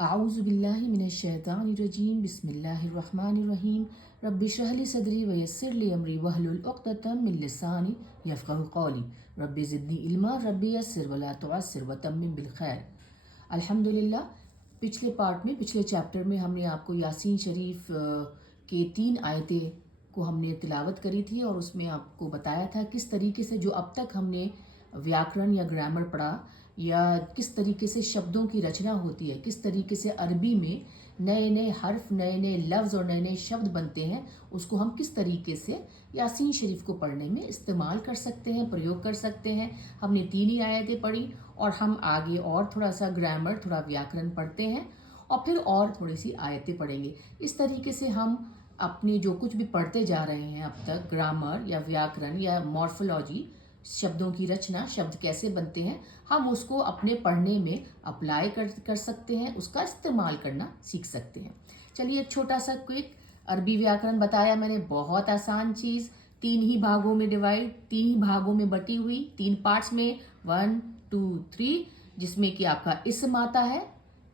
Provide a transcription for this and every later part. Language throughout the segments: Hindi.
आऊज़ुबिल्लाहि मिनश्शैतानिर्रजीम बिस्मिल्लाहिर्रहमानिर्रहीम रब्बि इश्रह ली सदरी व यस्सिर ली अमरी वहलुल उक़्दतम मिन लिसानी यफ़क़हू क़ौली रब्बि ज़िदनी इल्मा रब्बि यस्सिर व ला तुअस्सिर व तम्मिम बिल खैर। अल्हम्दुलिल्लाह, पिछले पार्ट में, पिछले चैप्टर में हमने आपको यासीन शरीफ के 3 आयतें को हमने तिलावत करी थी और उसमें आपको बताया था किस तरीके से जो अब तक हमने व्याकरण या ग्रामर पढ़ा या किस तरीके से शब्दों की रचना होती है, किस तरीके से अरबी में नए नए हर्फ, नए नए लफ्ज़ और नए नए शब्द बनते हैं, उसको हम किस तरीके से यासीन शरीफ को पढ़ने में इस्तेमाल कर सकते हैं, प्रयोग कर सकते हैं। हमने 3 ही आयतें पढ़ी और हम आगे और थोड़ा सा ग्रामर, थोड़ा व्याकरण पढ़ते हैं और फिर और थोड़ी सी आयतें पढ़ेंगे। इस तरीके से हम अपने जो कुछ भी पढ़ते जा रहे हैं अब तक, ग्रामर या व्याकरण या मॉर्फोलॉजी, शब्दों की रचना, शब्द कैसे बनते हैं, हम उसको अपने पढ़ने में अप्लाई कर सकते हैं, उसका इस्तेमाल करना सीख सकते हैं। चलिए, एक छोटा सा क्विक अरबी व्याकरण बताया मैंने, बहुत आसान चीज़। 3 ही भागों में डिवाइड, 3 ही भागों में बटी हुई, 3 पार्ट्स में, 1 2 3, जिसमें कि आपका इसम आता है।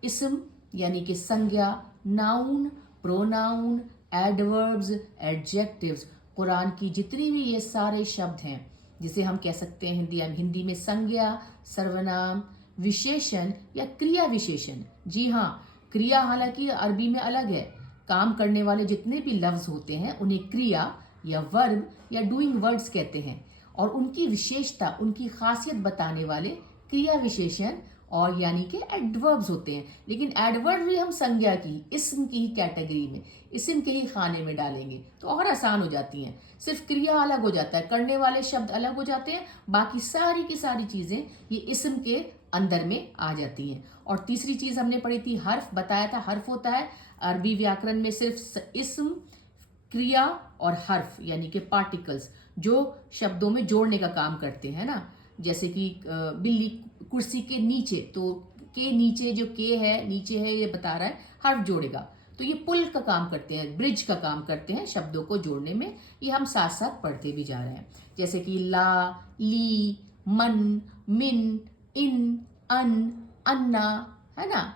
इसम यानी कि संज्ञा, noun, pronoun, adverbs, adjectives. Quran की जितनी भी ये सारे शब्द हैं जिसे हम कह सकते हैं हिंदी में संज्ञा, सर्वनाम, विशेषण या क्रिया विशेषण। जी हाँ, क्रिया हालांकि अरबी में अलग है। काम करने वाले जितने भी लफ्ज होते हैं उन्हें क्रिया या वर्ब या डूइंग वर्ड्स कहते हैं और उनकी विशेषता, उनकी खासियत बताने वाले क्रिया विशेषण और यानी कि एडवर्ब्स होते हैं। लेकिन एडवर्ब भी हम संज्ञा की, इस्म की ही कैटेगरी में, इस्म के ही खाने में डालेंगे तो और आसान हो जाती हैं। सिर्फ क्रिया अलग हो जाता है, करने वाले शब्द अलग हो जाते हैं, बाकी सारी की सारी चीज़ें ये इस्म के अंदर में आ जाती हैं। और तीसरी चीज़ हमने पढ़ी थी, हर्फ बताया था। हर्फ होता है अरबी व्याकरण में सिर्फ इस्म, क्रिया और हर्फ यानी कि पार्टिकल्स जो शब्दों में जोड़ने का काम करते हैं ना। जैसे कि बिल्ली कुर्सी के नीचे, तो के नीचे जो के है, नीचे है, ये बता रहा है हर्फ जोड़ेगा। तो ये पुल का काम करते हैं, ब्रिज का काम करते हैं शब्दों को जोड़ने में। ये हम साथ साथ पढ़ते भी जा रहे हैं। जैसे कि ला, ली, मन, मिन, इन, अन, अन्ना, है ना,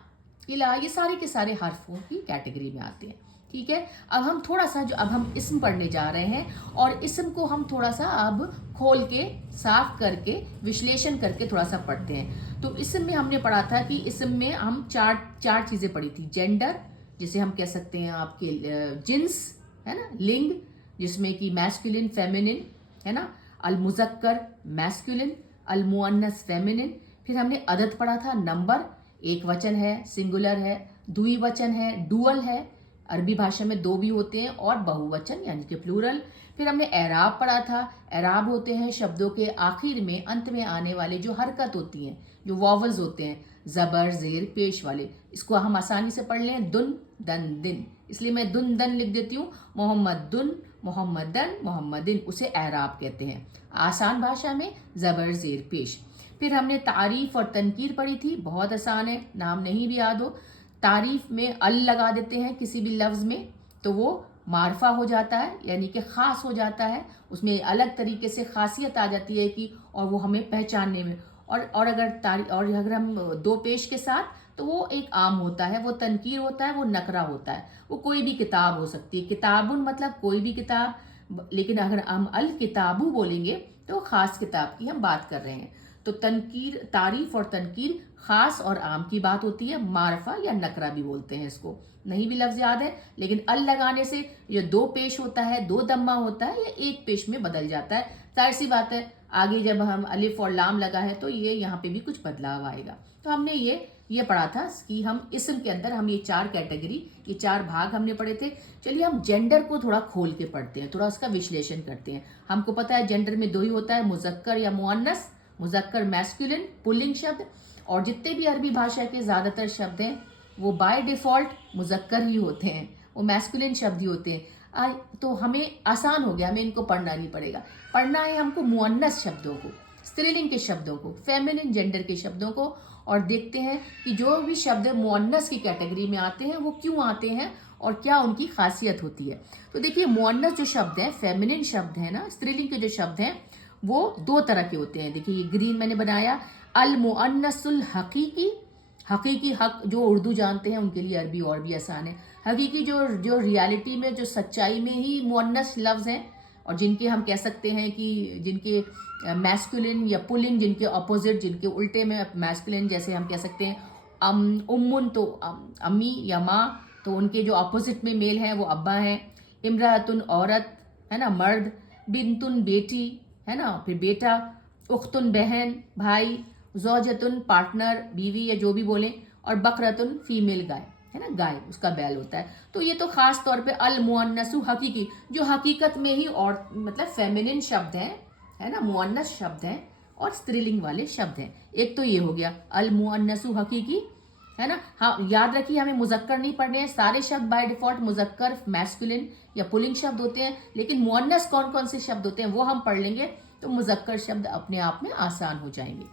इला, ये सारे के सारे हर्फों की कैटेगरी में आते हैं। ठीक है, अब हम थोड़ा सा अब हम इस्म पढ़ने जा रहे हैं और इस्म को हम थोड़ा सा अब खोल के, साफ करके, विश्लेषण करके थोड़ा सा पढ़ते हैं। तो इस्म में हमने पढ़ा था कि इस्म में हम चार चीज़ें पढ़ी थी। जेंडर, जिसे हम कह सकते हैं आपके जिन्स, है ना, लिंग, जिसमें कि मैस्कुलिन, फेमिनिन, है ना, अल मुज़क्कर मैस्कुलिन, अल मुअन्नस फेमिनिन। फिर हमने अदद पढ़ा था, नंबर, एक वचन है, सिंगुलर है, द्विवचन है, डुअल है, अरबी भाषा में 2 भी होते हैं, और बहुवचन यानी कि प्लूरल। फिर हमने एराब पढ़ा था। एराब होते हैं शब्दों के आखिर में, अंत में आने वाले जो हरकत होती हैं, जो वॉवल्स होते हैं, ज़बर, ज़ेर, पेश वाले। इसको हम आसानी से पढ़ लें, दुन, दन, दिन, इसलिए मैं दुन दन लिख देती हूँ। मोहम्मद दुन, मोहम्मदन, मोहम्मदिन, उसे एराब कहते हैं आसान भाषा में, ज़बर, ज़ेर, पेश। फिर हमने तारीफ और तनकीर पढ़ी थी, बहुत आसान है, नाम नहीं भी याद हो। तारीफ में अल लगा देते हैं किसी भी लफ्ज़ में तो वो मारफा हो जाता है, यानी कि ख़ास हो जाता है, उसमें अलग तरीके से खासियत आ जाती है कि, और वो हमें पहचानने में। और अगर हम 2 पेश के साथ, तो वो एक आम होता है, वो तनकीर होता है, वो नकरा होता है, वो कोई भी किताब हो सकती है। किताबुन मतलब कोई भी किताब, लेकिन अगर हम अल किताबू बोलेंगे तो ख़ास किताब की हम बात कर रहे हैं। तो तनकीर, तारीफ और तनकीर खास और आम की बात होती है। मारफा या नकरा भी बोलते हैं इसको, नहीं भी लफ्ज याद है, लेकिन अल लगाने से ये 2 पेश होता है, 2 दम्मा होता है, या 1 पेश में बदल जाता है। जाहिर सी बात है, आगे जब हम अलिफ और लाम लगा है तो ये यहाँ पे भी कुछ बदलाव आएगा। तो हमने ये पढ़ा था कि हम इस्म के अंदर हम ये 4 कैटेगरी, ये 4 भाग हमने पढ़े थे। चलिए हम जेंडर को थोड़ा खोल के पढ़ते हैं, थोड़ा उसका विश्लेषण करते हैं। हमको पता है जेंडर में 2 ही होता है, मुज़क्कर या मुअन्नस। मुज़क्कर मैस्कुलिन, पुल्लिंग शब्द, और जितने भी अरबी भाषा के ज़्यादातर शब्द हैं वो बाय डिफ़ॉल्ट मुज़क्कर ही होते हैं, वो मैस्कुलिन शब्द ही होते हैं। तो हमें आसान हो गया, हमें इनको पढ़ना नहीं पड़ेगा। पढ़ना है हमको मुअन्नस शब्दों को, स्त्रीलिंग के शब्दों को, फेमिनिन जेंडर के शब्दों को, और देखते हैं कि जो भी शब्द मुअन्नस की कैटेगरी में आते हैं वो क्यों आते हैं और क्या उनकी खासियत होती है। तो देखिए, मुअन्नस जो शब्द हैं, फेमिनिन शब्द हैं ना, स्त्रीलिंग के जो शब्द हैं, वो 2 तरह के होते हैं। देखिए, ये ग्रीन मैंने बनाया, अल मुअन्नसुल हकीकी, हकीकी हक जो उर्दू जानते हैं उनके लिए अरबी और भी आसान है। हकीकी जो जो रियलिटी में जो सच्चाई में ही मुअन्नस लफ्ज़ हैं और जिनके हम कह सकते हैं कि जिनके मैस्कुलिन या पुलिंग, जिनके अपोजिट, जिनके उल्टे में मैस्कुलिन, जैसे हम कह सकते हैं उम्मुन तो अम्मी या माँ, तो उनके जो अपोजिट में मेल हैं वो अब्बा हैं। इमरातुन औरत है ना, मर्द। बिनतुन बेटी है ना, फिर बेटा। उख्तुन बहन भाई। ज़ौजतुन पार्टनर बीवी या जो भी बोलें। और बकरतुन फीमेल गाय है ना, गाय उसका बैल होता है। तो ये तो खास तौर पे अल मुअन्नसु हकीकी, जो हकीकत में ही और मतलब फेमिनिन शब्द हैं है ना, मुअन्नस शब्द हैं और स्त्रीलिंग वाले शब्द हैं। एक तो ये हो गया अल मुअन्नसु हकीकी है ना। हाँ याद रखिए, हमें मुजक्कर नहीं पढ़ने हैं, सारे शब्द बाय डिफॉल्ट मुजक्कर मैस्कुलिन या पुलिंग शब्द होते हैं, लेकिन मुअन्नस कौन कौन से शब्द होते हैं वो हम पढ़ लेंगे, तो मुजक्कर शब्द अपने आप में आसान हो जाएंगे।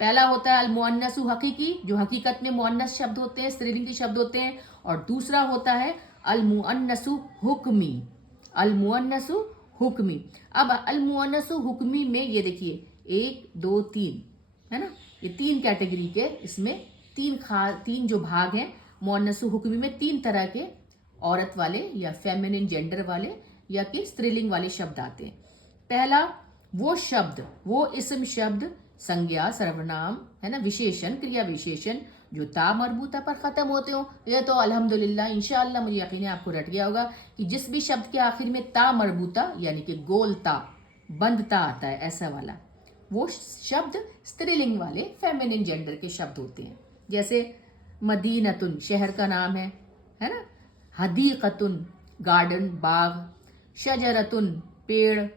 पहला होता है अल मुअन्नसु हकीकी, जो हकीकत में मुअन्नस शब्द होते हैं, स्त्रीलिंग के शब्द होते हैं। और दूसरा होता है अल मुअन्नसु हुक्मी। अल मुअन्नसु हुक्मी। अब अल मुअन्नसु हुक्मी में ये देखिए 1 2 3 है ना, ये 3 कैटेगरी के, इसमें तीन जो भाग हैं मुअन्नसु हुक्मी में, 3 तरह के औरत वाले या फेमिनिन जेंडर वाले या कि स्त्रीलिंग वाले शब्द आते हैं। पहला वो शब्द, वो इस्म शब्द, संज्ञा, सर्वनाम है ना, विशेषण, क्रिया विशेषण जो ता मरबूता पर ख़त्म होते हो। यह तो अल्हम्दुलिल्लाह इंशाअल्लाह मुझे यकीन है आपको रट गया होगा कि जिस भी शब्द के आखिर में ता मरबूता यानी कि गोल ता, बंद ता आता है, ऐसा वाला, वो शब्द स्त्रीलिंग वाले फेमिनिन जेंडर के शब्द होते हैं। जैसे मदीनतुन शहर का नाम है ना। हदीकतुन गार्डन, बाग। शजरतुन पेड़।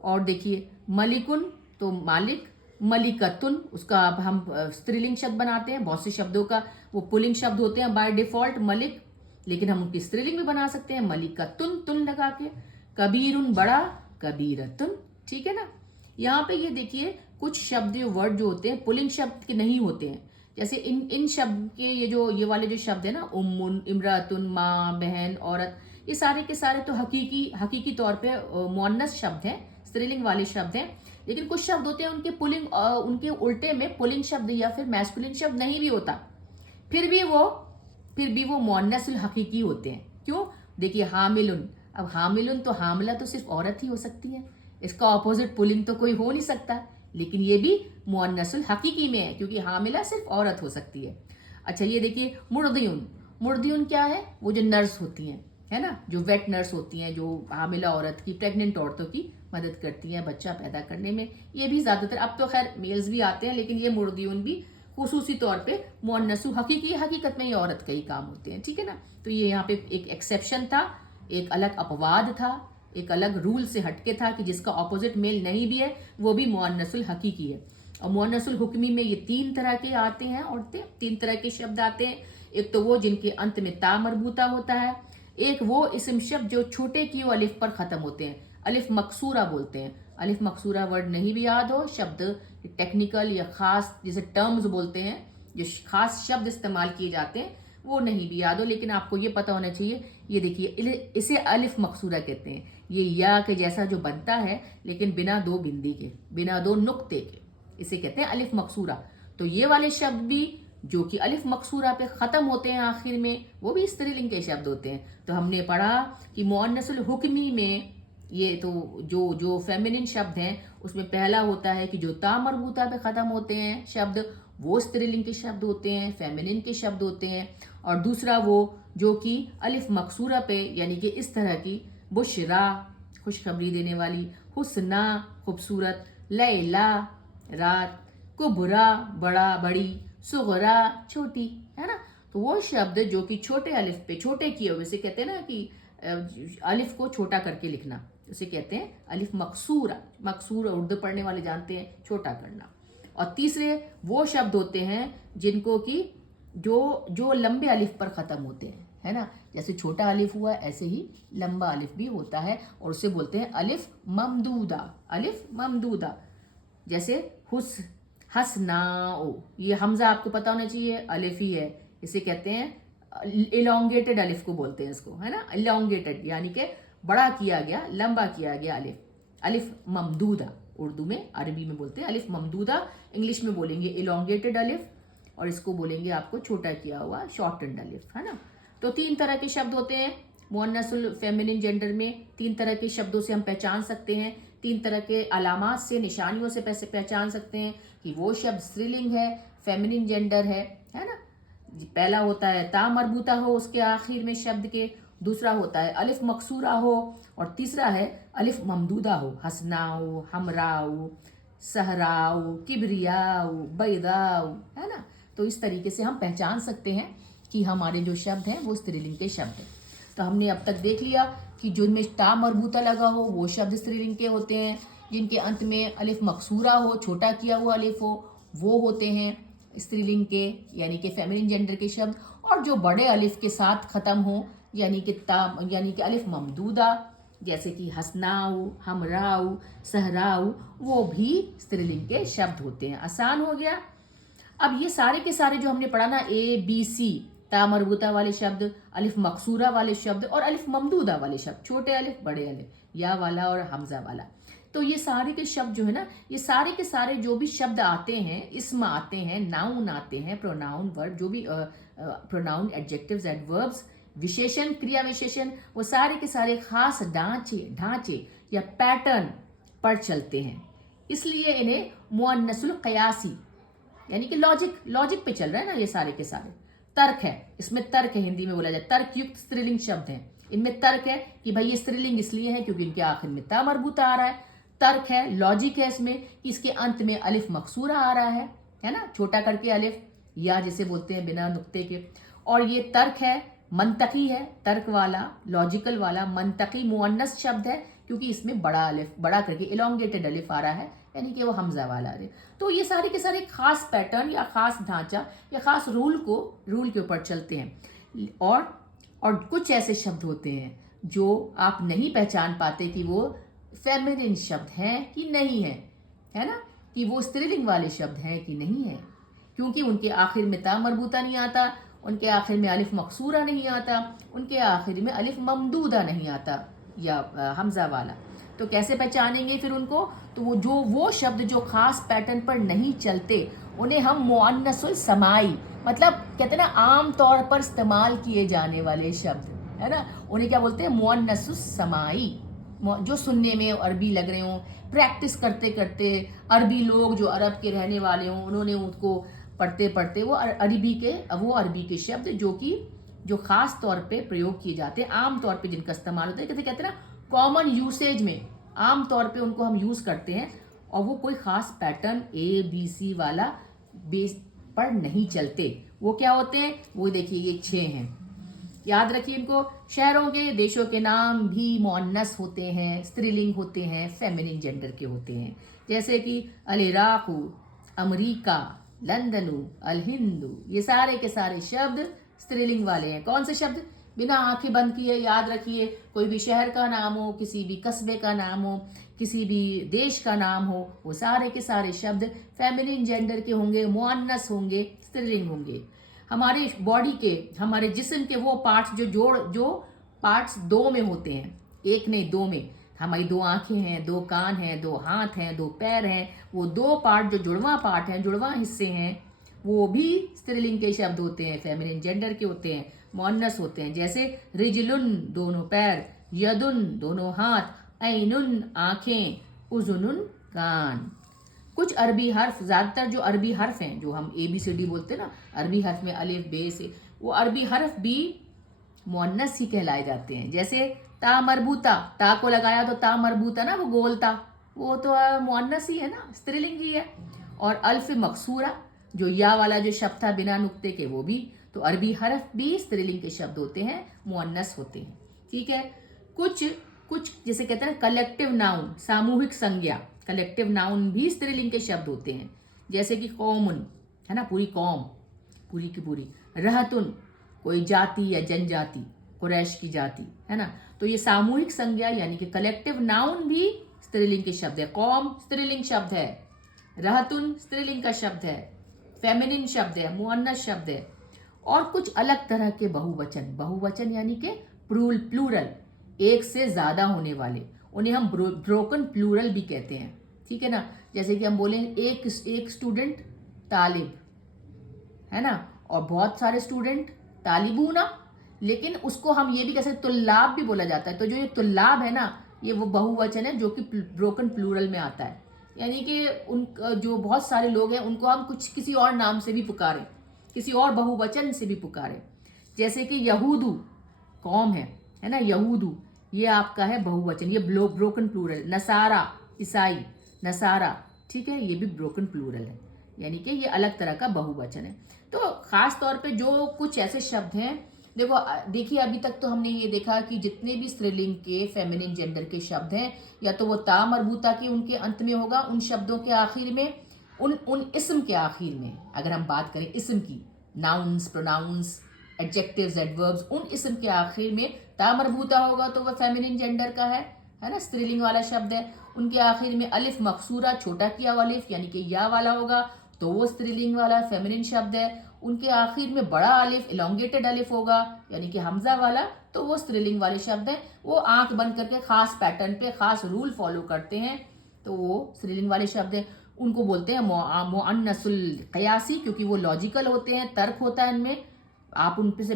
और देखिए मलिकुन तो मालिक। मलिकतुन उसका अब हम स्त्रीलिंग शब्द बनाते हैं, बहुत से शब्दों का वो पुलिंग शब्द होते हैं बाय डिफॉल्ट मलिक, लेकिन हम उनकी स्त्रीलिंग भी बना सकते हैं मलिकतुन, तुन लगा के। कबीरुन बड़ा, कबीरतुन, ठीक है ना। यहाँ पे ये देखिए कुछ शब्द वर्ड जो होते हैं पुलिंग शब्द के नहीं होते हैं, जैसे इन शब्द के ये वाले जो शब्द है ना, उम्मुन, इमरातुन, माँ, बहन, औरत, ये सारे के सारे तो हकीकी तौर पे मुअन्नस शब्द हैं, स्त्रीलिंग वाले शब्द हैं। लेकिन कुछ शब्द होते हैं उनके पुलिंग, उनके उल्टे में पुलिंग शब्द या फिर मैस्कुलिन शब्द नहीं भी होता, फिर भी वो मुअन्नसुल हकीकी होते हैं। क्यों? देखिए हामिलुन, अब हामिलुन तो हामला तो सिर्फ औरत ही हो सकती है, इसका ऑपोजिट पुलिंग तो कोई हो नहीं सकता, लेकिन ये भी मुअन्नसुल हकीकी में है क्योंकि हामिला सिर्फ औरत हो सकती है। अच्छा ये देखिए मुर्दियुन। मुर्दियुन क्या है? वो जो नर्स होती हैं है ना, जो वेट नर्स होती हैं, जो हामिला औरत की, प्रेग्नेंट औरतों की मदद करती हैं बच्चा पैदा करने में। ये भी ज़्यादातर, अब तो खैर मेल्स भी आते हैं, लेकिन ये मुर्दियुन भी खुसूसी तौर पे मुअन्नसु हकीकी, हकीकत में ये औरत का ही काम होते हैं, ठीक है ना। तो ये यहाँ पे एक एक्सेप्शन था, एक अलग अपवाद था, एक अलग रूल से हटके था कि जिसका ऑपोजिट मेल नहीं भी है वो भी मुअन्नसुल हकीकी है। और मुअन्नसुल हुक्मी में ये 3 तरह के आते हैं औरतें, 3 तरह के शब्द आते हैं। एक तो वो जिनके अंत में ता मरबूता होता है, एक वो इस्म शब्द जो छोटे की अलिफ पर ख़त्म होते हैं, अलिफ मकसूरा बोलते हैं। अलिफ मकसूरा वर्ड नहीं भी याद हो, शब्द टेक्निकल या ख़ास जैसे टर्म्स बोलते हैं, जो खास शब्द इस्तेमाल किए जाते हैं वो नहीं भी याद हो, लेकिन आपको ये पता होना चाहिए। ये देखिए इसे अलिफ मकसूरा कहते हैं, ये या के जैसा जो बनता है लेकिन बिना 2 बिंदी के, बिना 2 नुक्ते के, इसे कहते हैं अलिफ मकसूरा। तो ये वाले शब्द भी जो कि अलिफ मकसूरा पे ख़त्म होते हैं आखिर में, वो भी स्त्रीलिंग के शब्द होते हैं। तो हमने पढ़ा कि मुअन्नसुल हुक्मी में ये तो जो फेमिनिन शब्द हैं उसमें पहला होता है कि जो ता मरबूता पे ख़त्म होते हैं शब्द, वो स्त्रीलिंग के शब्द होते हैं, फेमिनिन के शब्द होते हैं। और दूसरा वो जो कि अलिफ मकसूरा पे यानी कि इस तरह की, बुशरा खुशखबरी देने वाली, हुस्ना खूबसूरत, लैला रात, कुबरा बड़ा बड़ी, सुगरा छोटी, है ना। तो वो शब्द जो कि छोटे अलिफ पे, छोटे किए हुए, से कहते हैं ना कि अलिफ को छोटा करके लिखना, उसे कहते हैं अलिफ मकसूरा। मकसूर उर्दू पढ़ने वाले जानते हैं, छोटा करना। और तीसरे वो शब्द होते हैं जिनको कि जो लंबे अलिफ पर ख़त्म होते हैं, है ना। जैसे छोटा अलिफ हुआ ऐसे ही लंबा अलिफ भी होता है और उसे बोलते हैं अलिफ ममदूदा। अलिफ ममदूदा जैसे हसनाओ, ये हमजा आपको पता होना चाहिए, अलिफ ही है, इसे कहते हैं इलोंगेटेड अलिफ को बोलते हैं इसको, है ना। इलोंगेटेड यानी कि बड़ा किया गया, लंबा किया गया अलिफ, अलिफ ममदूदा। उर्दू में, अरबी में बोलते हैं अलिफ ममदूदा, इंग्लिश में बोलेंगे इलोंगेटेड अलिफ। और इसको बोलेंगे आपको छोटा किया हुआ शॉर्टन्ड अलिफ, है ना। तो 3 तरह के शब्द होते हैं मुअन्नसुल फेमिनिन जेंडर में। 3 तरह के शब्दों से हम पहचान सकते हैं, 3 तरह के अलामात से, निशानियों से पहचान सकते हैं कि वो शब्द स्त्रीलिंग है, फेमिनिन जेंडर है ना। पहला होता है ता मरबूता हो उसके आखिर में शब्द के, दूसरा होता है अलिफ मकसूरा हो, और तीसरा है अलिफ ममदूदा हो, हसनाऊ, हमराऊ, सहराऊ, किबरियाऊ, बैदाऊ, है ना। तो इस तरीके से हम पहचान सकते हैं कि हमारे जो शब्द हैं वो स्त्रीलिंग के शब्द हैं। तो हमने अब तक देख लिया कि जिनमें ता मरबूता लगा हो वो शब्द स्त्रीलिंग के होते हैं, जिनके अंत में अलिफ मकसूरा हो, छोटा किया हुआ अलिफ हो, वो होते हैं स्त्रीलिंग के यानी कि फेमिनिन जेंडर के शब्द। और जो बड़े अलिफ के साथ ख़त्म हो यानी कि अलिफ ममदूदा, जैसे कि हसनाऊ, हमराऊ, सहराऊ, वो भी स्त्रीलिंग के शब्द होते हैं। आसान हो गया। अब ये सारे के सारे जो हमने पढ़ा ना, ABC, ता मरबूता वाले शब्द, अलिफ मकसूरा वाले शब्द और अलिफ ममदूदा वाले शब्द, छोटे अलिफ बड़े अलिफ, या वाला और हमजा वाला, तो ये सारे के शब्द जो है ना, ये सारे के सारे जो भी शब्द आते हैं, इसम आते हैं, नाउन आते हैं, प्रोनाउन वर्ब, जो भी प्रोनाउन, एडजेक्टिव्स, एडवर्ब्स, विशेषण, क्रिया विशेषण, वो सारे के सारे खास ढांचे या पैटर्न पर चलते हैं। इसलिए इन्हें मुअन्नसुल क़यासी यानी कि लॉजिक पे चल रहा है ना ये सारे के सारे। तर्क है, इसमें तर्क है, हिंदी में बोला जाए तर्क युक्त स्त्रीलिंग शब्द हैं। इनमें तर्क है कि भाई ये स्त्रीलिंग इसलिए है क्योंकि इनके आखिर में ता मरबूता आ रहा है। तर्क है, लॉजिक है इसमें कि इसके अंत में अलिफ मकसूरा आ रहा है ना, छोटा करके अलिफ, या जिसे बोलते हैं बिना नुक्ते के। और ये तर्क है, मंतकी है, तर्क वाला, लॉजिकल वाला, मंतकी मुअन्नस शब्द है क्योंकि इसमें बड़ा अलिफ, बड़ा करके इलोंगेटेड अलिफ आ रहा है यानी कि वो हमजा वाला अलिफ। तो ये सारे के सारे खास पैटर्न या खास ढांचा या खास रूल के ऊपर चलते हैं। और कुछ ऐसे शब्द होते हैं जो आप नहीं पहचान पाते कि वो फेमिनिन शब्द हैं कि नहीं है ना, कि वो स्त्रीलिंग वाले शब्द हैं कि नहीं है, क्योंकि उनके आखिर में ता मरबूता नहीं आता, उनके आखिर में अलिफ मकसूरा नहीं आता, उनके आखिर में अलिफ ममदूदा नहीं आता या हमजा वाला। तो कैसे पहचानेंगे फिर उनको? तो वो शब्द जो खास पैटर्न पर नहीं चलते उन्हें हम मुअन्नसुल समाई, मतलब कहते हैं ना आम तौर पर इस्तेमाल किए जाने वाले शब्द, है ना, उन्हें क्या बोलते हैं? मुअन्नसुल समाई, जो सुनने में अरबी लग रहे हों, प्रैक्टिस करते करते अरबी लोग जो अरब के रहने वाले हों उन्होंने उसको पढ़ते पढ़ते वो अरबी के शब्द जो खास तौर पे प्रयोग किए जाते हैं, आम तौर पे जिनका इस्तेमाल होता है, कहते हैं ना कॉमन यूसेज में आम तौर पे उनको हम यूज़ करते हैं, और वो कोई ख़ास पैटर्न ABC वाला बेस पर नहीं चलते। वो क्या होते हैं? वो देखिए ये 6 हैं, याद रखिए इनको। शहरों के, देशों के नाम भी मुअन्नस होते हैं, स्त्रीलिंग होते हैं, फेमिनिन जेंडर के होते हैं, जैसे कि अल इराक़, अमरीका, लंदन, अल हिंदू, ये सारे के सारे शब्द स्त्रीलिंग वाले हैं। कौन से शब्द? बिना आंखें बंद किए याद रखिए, कोई भी शहर का नाम हो, किसी भी कस्बे का नाम हो, किसी भी देश का नाम हो, वो सारे के सारे शब्द फेमिनिन जेंडर के होंगे, मुअन्नस होंगे, स्त्रीलिंग होंगे। हमारे बॉडी के, हमारे जिस्म के वो पार्ट्स जो पार्ट्स 2 में होते हैं, 1 नहीं 2 में, हमारी 2 आंखें हैं, 2 कान हैं, 2 हाथ हैं, 2 पैर हैं, वो 2 पार्ट जो जुड़वा पार्ट हैं, जुड़वा हिस्से हैं, वो भी स्त्रीलिंग के शब्द होते हैं, फेमिनिन जेंडर के होते हैं, मुअन्नस होते हैं। जैसे रिजलुन दोनों पैर, यदुन दोनों हाथ, ऐनुन आंखें, उजुनुन कान। कुछ अरबी हर्फ, ज़्यादातर जो अरबी हर्फ हैं जो हम ABCD बोलते हैं ना, अरबी हर्फ में अलिफ बे से, वो अरबी हर्फ भी मुअन्नस ही कहलाए जाते हैं। जैसे ता मरबूता, ता को लगाया तो ता मरबूता ना, वो गोल ता, वो तो मुअन्नस ही है ना, स्त्रीलिंग ही है। और अल्फ मकसूरा, जो या वाला जो शब्द था बिना नुक्ते के, वो भी, तो अरबी हरफ भी स्त्रीलिंग के शब्द होते हैं, मुअन्नस होते हैं। ठीक है। कुछ जैसे कहते हैं कलेक्टिव नाउन, सामूहिक संज्ञा, कलेक्टिव नाउन भी स्त्रीलिंग के शब्द होते हैं, जैसे कि कौमुन, है ना, पूरी कौम, पूरी की पूरी। रहतुन, कोई जाति या जनजाति, कुरैश की जाति, है ना। तो ये सामूहिक संज्ञा यानी कि कलेक्टिव नाउन भी स्त्रीलिंग के शब्द है। कौम स्त्रीलिंग शब्द है, रहतुन स्त्रीलिंग का शब्द है, फेमिनिन शब्द है, मुअन्नस शब्द है। और कुछ अलग तरह के बहुवचन यानी कि प्लूरल, एक से ज्यादा होने वाले, उन्हें हम ब्रोकन प्लूरल भी कहते हैं। ठीक है ना। जैसे कि हम बोलें एक स्टूडेंट, तालिब, है ना, और बहुत सारे स्टूडेंट तालिबूना, लेकिन उसको हम ये भी कह सकते तुल्लाब भी बोला जाता है। तो जो ये तुल्लाब है ना, ये वो बहुवचन है जो कि ब्रोकन प्लूरल में आता है, यानी कि उन जो बहुत सारे लोग हैं उनको हम कुछ किसी और नाम से भी पुकारें, किसी और बहुवचन से भी पुकारें। जैसे कि यहूदू कौम है ना, यहूदू ये आपका है बहुवचन, ये ब्रोकन प्लूरल। नसारा ईसाई, नसारा, ठीक है, ये भी ब्रोकन प्लूरल है, यानी कि ये अलग तरह का बहुवचन है। तो खास तौर पे जो कुछ ऐसे शब्द हैं, देखिए अभी तक तो हमने ये देखा कि जितने भी स्त्रीलिंग के फेमिनिन जेंडर के शब्द हैं, या तो वो ता मरबूता के उनके अंत में होगा, उन शब्दों के आखिर में, उन इस्म के आखिर में। अगर हम बात करें इस्म की, नाउन्स, प्रोनाउंस, एडजेक्टिव्स, एडवर्ब्स, उन इस्म के आखिर में ता मरबूता होगा तो वह फेमिनिन जेंडर का है ना, स्त्रीलिंग वाला शब्द है। उनके आखिर में अलिफ मकसूरा, छोटा किया हुआ अलिफ यानी कि या वाला होगा तो वो स्त्रीलिंग वाला फेमिनिन शब्द है। उनके आखिर में बड़ा अलिफ, इलोंगेटेड अलिफ होगा यानी कि हमजा वाला, तो वो स्त्रीलिंग वाले शब्द हैं। वो आंख बंद करके खास पैटर्न पे खास रूल फॉलो करते हैं, तो वो स्त्रीलिंग वाले शब्द हैं। उनको बोलते हैं मुअन्नसुल क़यासी, क्योंकि वो लॉजिकल होते हैं, तर्क होता है इनमें। आप उन पे से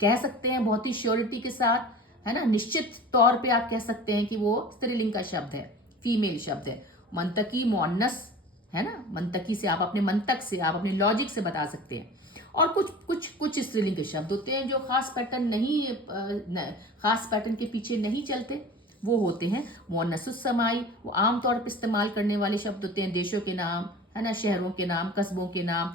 कह सकते हैं बहुत ही श्योरिटी के साथ, है ना, निश्चित तौर पे आप कह सकते हैं कि वो स्त्रीलिंग का शब्द है, फीमेल शब्द है। मंतकी मुअन्नस है ना, मंतकी से आप अपने मंतक से, आप अपने लॉजिक से बता सकते हैं। और कुछ स्त्रीलिंग के शब्द होते हैं जो खास पैटर्न खास पैटर्न के पीछे नहीं चलते, वो होते हैं मुअन्नसुस समाई। वो आमतौर पर इस्तेमाल करने वाले शब्द होते हैं देशों के नाम, है ना, शहरों के नाम, कस्बों के नाम,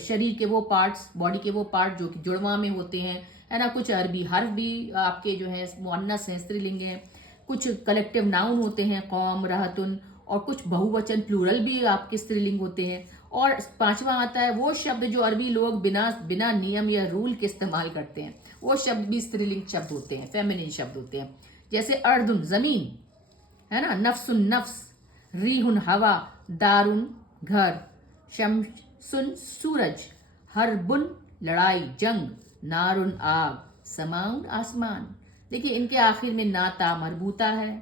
शरीर के वो पार्ट्स, बॉडी के वो पार्ट जो कि जुड़वा में होते हैं, है ना। कुछ अरबी हर्फ भी आपके जो है मुअन्नस हैं, स्त्रीलिंग हैं। कुछ कलेक्टिव नाउन होते हैं, कौम, रहतुन, और कुछ बहुवचन प्लूरल भी आपके स्त्रीलिंग होते हैं। और पांचवा आता है वो शब्द जो अरबी लोग बिना नियम या रूल के इस्तेमाल करते हैं, वो शब्द भी स्त्रीलिंग शब्द होते हैं, फेमिनिन शब्द होते हैं। जैसे अर्दुन जमीन, है ना, नफ्सुन नफ्स, रीहुन हवा, दारुन घर, शमसुन सूरज, हरबुन लड़ाई जंग, नारुन आग, समाउन आसमान। देखिए इनके आखिर में ना ता मरबूता है,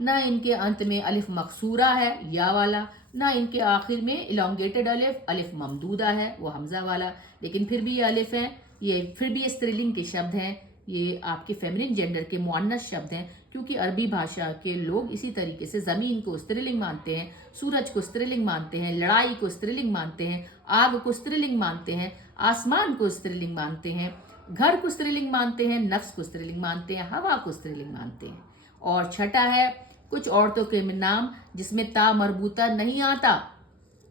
ना इनके अंत में अलिफ मकसूरा है या वाला, ना इनके आखिर में इलोंगेटेड अलिफ, अलिफ ममदूदा है वो हमजा वाला, लेकिन फिर भी ये अलिफ हैं, ये फिर भी ये स्त्रीलिंग के शब्द हैं, ये आपके फेमिनिन जेंडर के मुअन्नस शब्द हैं। क्योंकि अरबी भाषा के लोग इसी तरीके से ज़मीन को स्त्रीलिंग मानते हैं, सूरज को स्त्रीलिंग मानते हैं, लड़ाई को स्त्रीलिंग मानते हैं, आग को स्त्रीलिंग मानते हैं, आसमान को स्त्रीलिंग मानते हैं, घर को स्त्रीलिंग मानते हैं, नफ्स को स्त्रीलिंग मानते हैं, हवा को स्त्रीलिंग मानते हैं। और छठा है कुछ औरतों के नाम जिसमें ता मरबूता नहीं आता,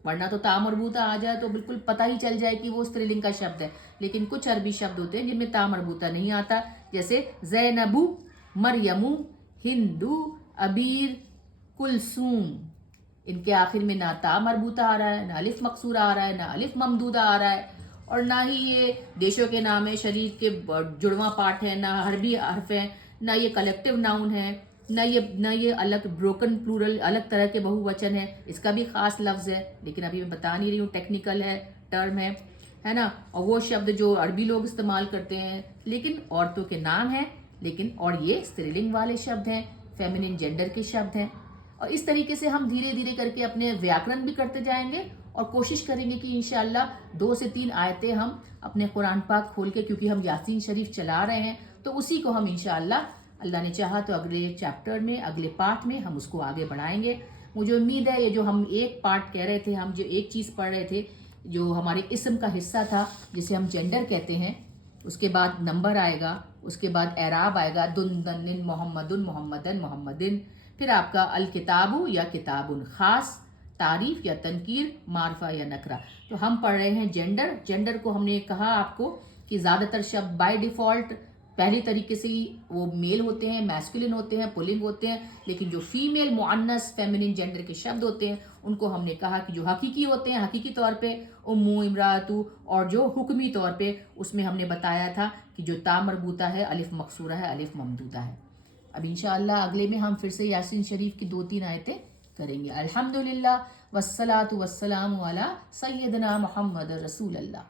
वरना तो ता मरबूता आ जाए तो बिल्कुल पता ही चल जाए कि वो स्त्रीलिंग का शब्द है। लेकिन कुछ अरबी शब्द होते हैं जिनमें ता मरबूता नहीं आता, जैसे ज़ैनबू, मरियमू, हिंदू, अबीर, कुलसूम। इनके आखिर में ना ता मरबूता आ रहा है, ना अलिफ मकसूरा आ रहा है, ना अलिफ ममदूदा आ रहा है, और ना ही ये देशों के नाम है, शरीर के जुड़वा पार्ट है, ना अरबी हर्फ है, ना ये कलेक्टिव नाउन है, ना ये अलग ब्रोकन प्लूरल अलग तरह के बहुवचन है। इसका भी खास लफ्ज़ है, लेकिन अभी मैं बता नहीं रही हूँ, टेक्निकल है, टर्म है ना। और वो शब्द जो अरबी लोग इस्तेमाल करते हैं, लेकिन औरतों के नाम हैं, लेकिन और ये स्त्रीलिंग वाले शब्द हैं, फेमिनिन जेंडर के शब्द हैं। और इस तरीके से हम धीरे धीरे करके अपने व्याकरण भी करते जाएंगे और कोशिश करेंगे कि इंशाल्लाह 2 से 3 आयतें हम अपने कुरान पाक खोल के, क्योंकि हम यासीन शरीफ चला रहे हैं, तो उसी को हम इंशाल्लाह, अल्लाह ने चाहा तो अगले चैप्टर में, अगले पार्ट में हम उसको आगे बढ़ाएंगे। मुझे उम्मीद है ये जो हम एक पार्ट कह रहे थे, हम जो एक चीज़ पढ़ रहे थे, जो हमारे इस्म का हिस्सा था जिसे हम जेंडर कहते हैं, उसके बाद नंबर आएगा, उसके बाद एराब आएगा, दुन दनिन मोहम्मदुन मोहम्मदन मोहम्मदिन, फिर आपका अल किताबु या किताबुन, खास, तारीफ या तनकीर, मारफा या नकरा। तो हम पढ़ रहे हैं जेंडर को हमने कहा आपको कि ज़्यादातर शब्द बाय डिफ़ॉल्ट पहली तरीके से ही वो मेल होते हैं, मैस्कुलिन होते हैं, पुलिंग होते हैं, लेकिन जो फीमेल मुअन्नस फेमिनिन जेंडर के शब्द होते हैं उनको हमने कहा कि जो हकीकी होते हैं, हकीकी तौर पे उम्मू, इमरातु, और जो हुक्मी तौर पे उसमें हमने बताया था कि जो ता मरबूता है, अलिफ मकसूरा है, अलिफ ममदूदा है। अब इंशाअल्लाह अगले में हम फिर से यासीन शरीफ की 2-3 आयतें करेंगे। अल्हम्दुलिल्लाह वस्सलातु वस्सलामु अला सय्यदना मुहम्मद रसूलल्लाह।